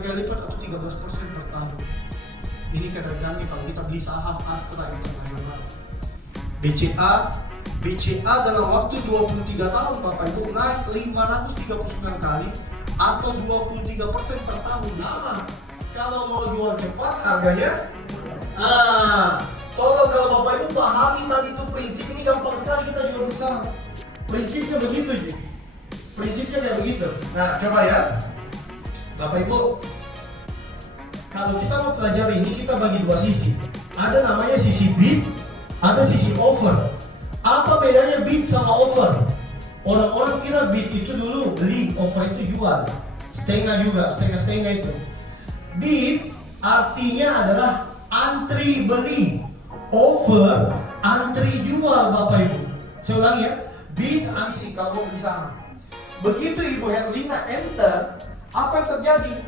kali lipat atau 13% per tahun. Ini kata kami kalau kita beli saham Astra itu bagaimana? BCA dalam waktu 23 tahun Bapak Ibu naik 539 kali atau 23% per tahun. Lama. Kalau mau jual cepat harganya tolong kalau Bapak Ibu pahami tadi itu prinsip ini gampang sekali kita juga bisa. Prinsipnya begitu ji. Prinsipnya kayak begitu. Nah coba ya Bapak Ibu, kalau kita mau pelajari ini kita bagi dua sisi. Ada namanya sisi bid, ada sisi offer. Apa bedanya bid sama offer? Orang-orang kira bid itu dulu beli, offer itu jual. Setengah juga, setengah-setengah itu. Bid artinya adalah antri beli, offer antri jual Bapak Ibu. Saya ulangi ya, bid sih kalau beli saham. Begitu Ibu Herlina enter, apa yang terjadi?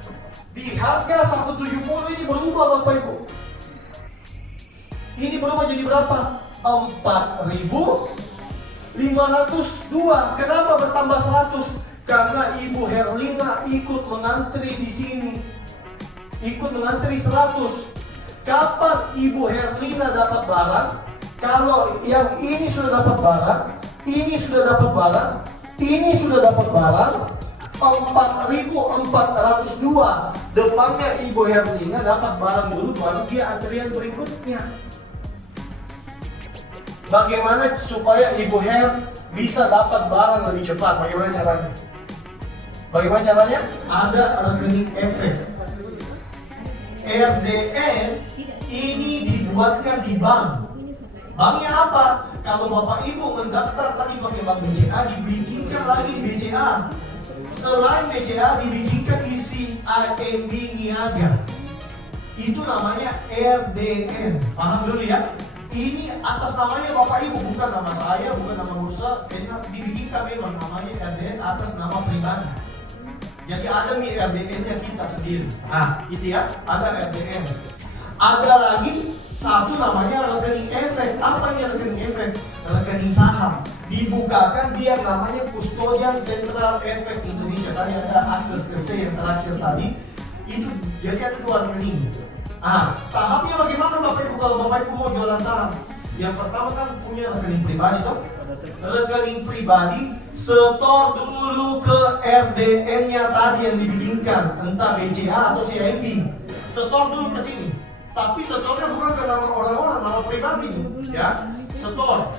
Di harga 170 ini berubah Bapak Ibu. Ini berubah jadi berapa? 4.502. Kenapa bertambah 100? Karena Ibu Herlina ikut mengantri di sini. Ikut mengantri 100. Kapan Ibu Herlina dapat barang? Kalau yang ini sudah dapat barang, ini sudah dapat barang, ini sudah dapat barang, 4.402. Depannya Ibu Herlina dapat barang dulu, baru dia antrian berikutnya. Bagaimana supaya Ibu Her bisa dapat barang lebih cepat? Bagaimana caranya? Bagaimana caranya? Ada rekening efek. RDN ini dibuatkan di bank. Banknya apa? Kalau Bapak Ibu mendaftar tadi pakai bank BCA, dibikinkan lagi di BCA. Selain BCA dibikinkan di CIMB Niaga. Itu namanya RDN. Paham dulu ya? Ini atas namanya Bapak Ibu, bukan nama saya, bukan nama bursa. Dibikinkan memang namanya RDN atas nama pribadi. Jadi ada RDN-nya kita sendiri. Nah, itu ya, ada RDN. Ada lagi satu namanya rekening efek. Apa ini rekening efek? Rekening saham. Dibukakan dia namanya Custodian Central Efek Indonesia. Tadi ada akses ke C yang terakhir tadi. Itu jadi ada dua rekening. Tahapnya bagaimana Bapak Ibu kalau Bapak Ibu mau jualan saham? Yang pertama kan punya rekening pribadi toh. Rekening pribadi setor dulu ke RDN-nya tadi yang dibikinkan, entah BCA atau CIMB. Setor dulu ke sini. Tapi setornya bukan ke nama orang-orang, nama pribadi, ya. Setor.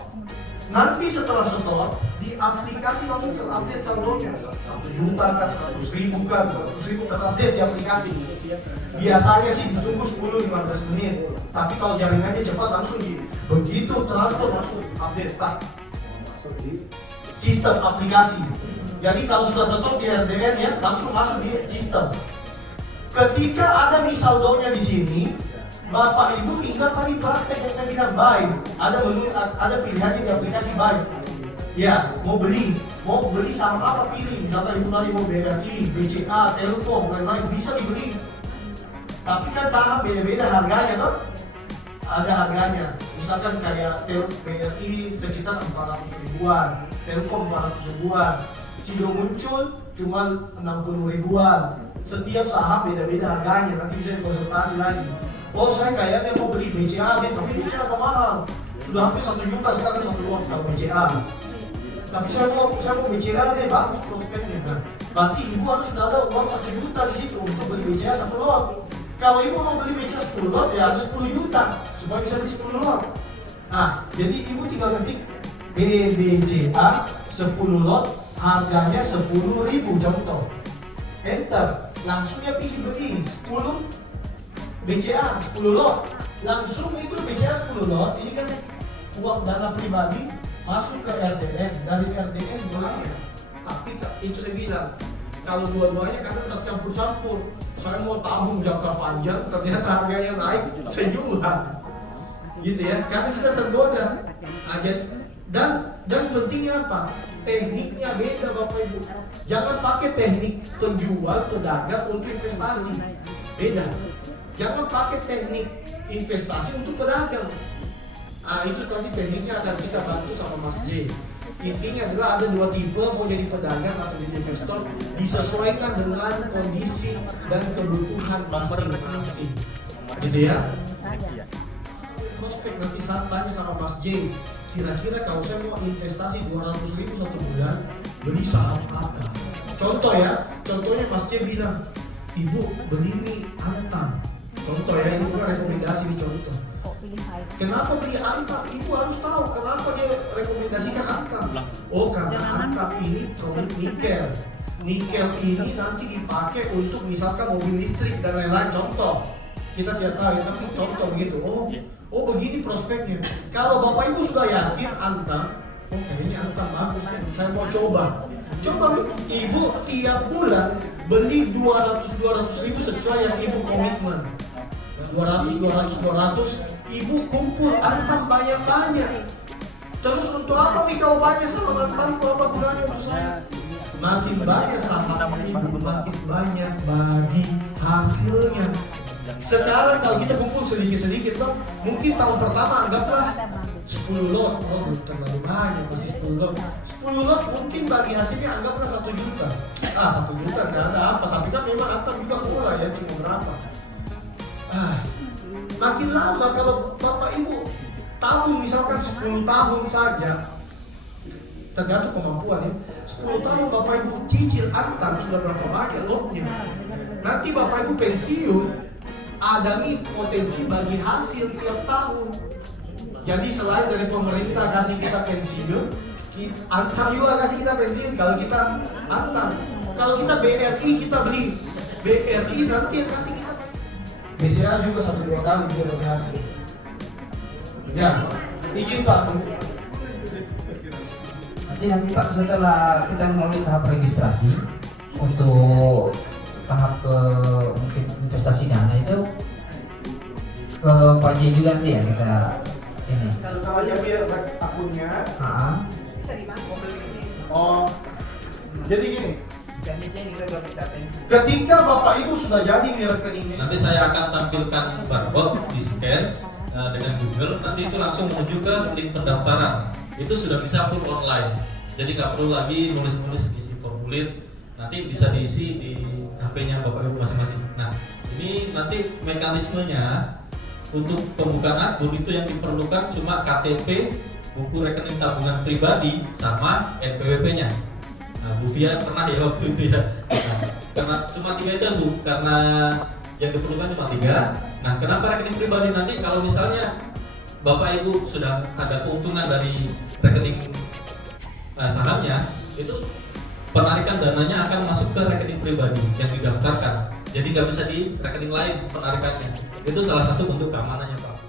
Nanti setelah setor, di aplikasi langsung terupdate saldonya. 1 juta kah, 100.000 kah, 200.000 terupdate di aplikasi. Biasanya sih ditunggu 10-15 menit. Tapi kalau jaringannya cepat langsung begitu transfer langsung update tak. Sistem aplikasi. Jadi kalau sudah setor di RDN ya, langsung masuk di sistem. Ketika ada saldonya di sini, Bapak Ibu tinggal tadi praktek yang saya bilang buy. Ada pilihannya di aplikasi buy. Ya, mau beli saham apa pilih. Misalkan Ibu tadi mau BRI, BCA, Telkom, lain-lain bisa dibeli. Tapi kan saham beda-beda harganya toh. Ada harganya. Misalkan kayak BRI sekitar 400 ribuan, Telkom 400 ribuan. Sido muncul cuma 60 ribuan. Setiap saham beda-beda harganya. Nanti bisa dikonsultasi lagi. Oh saya kayaknya mau beli BCA deh, tapi BCA agak mahal. Sudah hampir 1 juta sekarang 1 lot kalau BCA. Tapi saya mau BCA deh, bagus prospeknya kan. Berarti Ibu harus sudah ada uang 1 juta di situ untuk beli BCA 1 lot. Kalau Ibu mau beli BCA 10 lot ya harus 10 juta supaya bisa beli 10 lot. Nah, jadi Ibu tinggal ketik BCA 10 lot harganya 10.000 contoh. Enter, langsungnya pilih beli 10 BCA 10 lot. Langsung itu BCA 10 lot, ini kan uang dana pribadi masuk ke RDN, dari RDN mulainya. Tapi itu saya bilang, kalau dua-duanya karena tercampur-campur. Saya mau tabung jangka panjang, ternyata harganya naik, saya jual. Gitu ya, karena kita tergoda. Dan pentingnya apa? Tekniknya beda Bapak Ibu. Jangan pakai teknik penjual, pedagang untuk investasi. Beda. Jangan pakai teknik investasi untuk pedagang. Itu tadi tekniknya akan kita bantu sama Mas J. Intinya adalah ada dua tipe, mau jadi pedagang atau jadi investor, disesuaikan dengan kondisi dan kebutuhan masing-masing. Gitu ya. Prospek nanti saat tanya sama Mas J, kira-kira kalau saya mau investasi 200.000 satu bulan, beli saham apa? Contoh ya, contohnya Mas J bilang, Ibu beli nih Antam. Contoh ya, ini bukan rekomendasi, ini contoh. Kenapa beli Antam? Ibu harus tahu kenapa dia rekomendasikan Antam. Oh, karena Antam ini produk nikel. Nikel ini nanti dipakai untuk misalkan mobil listrik dan lain-lain. Contoh, kita tidak tahu ya, tapi contoh begitu. Oh begini prospeknya. Kalau Bapak Ibu sudah yakin Antam, oh kayaknya Antam bagus kan, saya mau coba. Coba Ibu tiap bulan beli 200.000 sesuai yang Ibu komitmen. 200, Ibu kumpul Antam banyak-banyak. Terus untuk apa nih kalau banyak sama Antam, apa gunanya untuk saya? Makin banyak saham Ibu, makin banyak bagi hasilnya. Sekarang kalau kita kumpul sedikit-sedikit Bang, mungkin tahun pertama anggaplah 10 lot, oh belum terlalu banyak, masih 10 lot. 10 lot mungkin bagi hasilnya anggaplah 1 juta. 1 juta nggak ada apa, tapi kan memang Antam juga murah ya, cuma berapa. Makin lama kalau Bapak Ibu tahu misalkan 10 tahun saja, tergantung kemampuan ya. 10 tahun Bapak Ibu cicil Antam sudah berapa banyak lotnya. Nanti Bapak Ibu pensiun, ada nih potensi bagi hasil tiap tahun. Jadi selain dari pemerintah kasih kita pensiun, Antam juga kasih kita pensiun kalau kita Antam. Kalau kita BRI kita beli BRI nanti yang kasih kita BCA juga 1-2 kali dia bagi hasil. Ya, izin Pak. Nanti Pak setelah kita melalui tahap registrasi untuk tahap ke mungkin investasi dana itu ke Pak J juga nanti ya kita ini. Kalau dia biar akunnya. Bisa dibantu. Oh, jadi gini. Ketika Bapak Ibu sudah jadi di rekening ini, nanti saya akan tampilkan barcode di scan dengan Google. Nanti itu langsung menuju ke link pendaftaran. Itu sudah bisa full online. Jadi nggak perlu lagi nulis-nulis isi formulir. Nanti bisa diisi di HP-nya Bapak Ibu masing-masing. Nah, ini nanti mekanismenya untuk pembukaan akun itu yang diperlukan cuma KTP, buku rekening tabungan pribadi, sama NPWP-nya. Nah, Bu Fia pernah ya waktu itu ya. Nah, karena cuma 3 itu Bu, karena yang diperlukan cuma 3. Nah, kenapa rekening pribadi? Nanti kalau misalnya Bapak Ibu sudah ada keuntungan dari rekening sahamnya, itu penarikan dananya akan masuk ke rekening pribadi yang didaftarkan. Jadi nggak bisa di rekening lain penarikannya. Itu salah satu bentuk keamanannya Pak.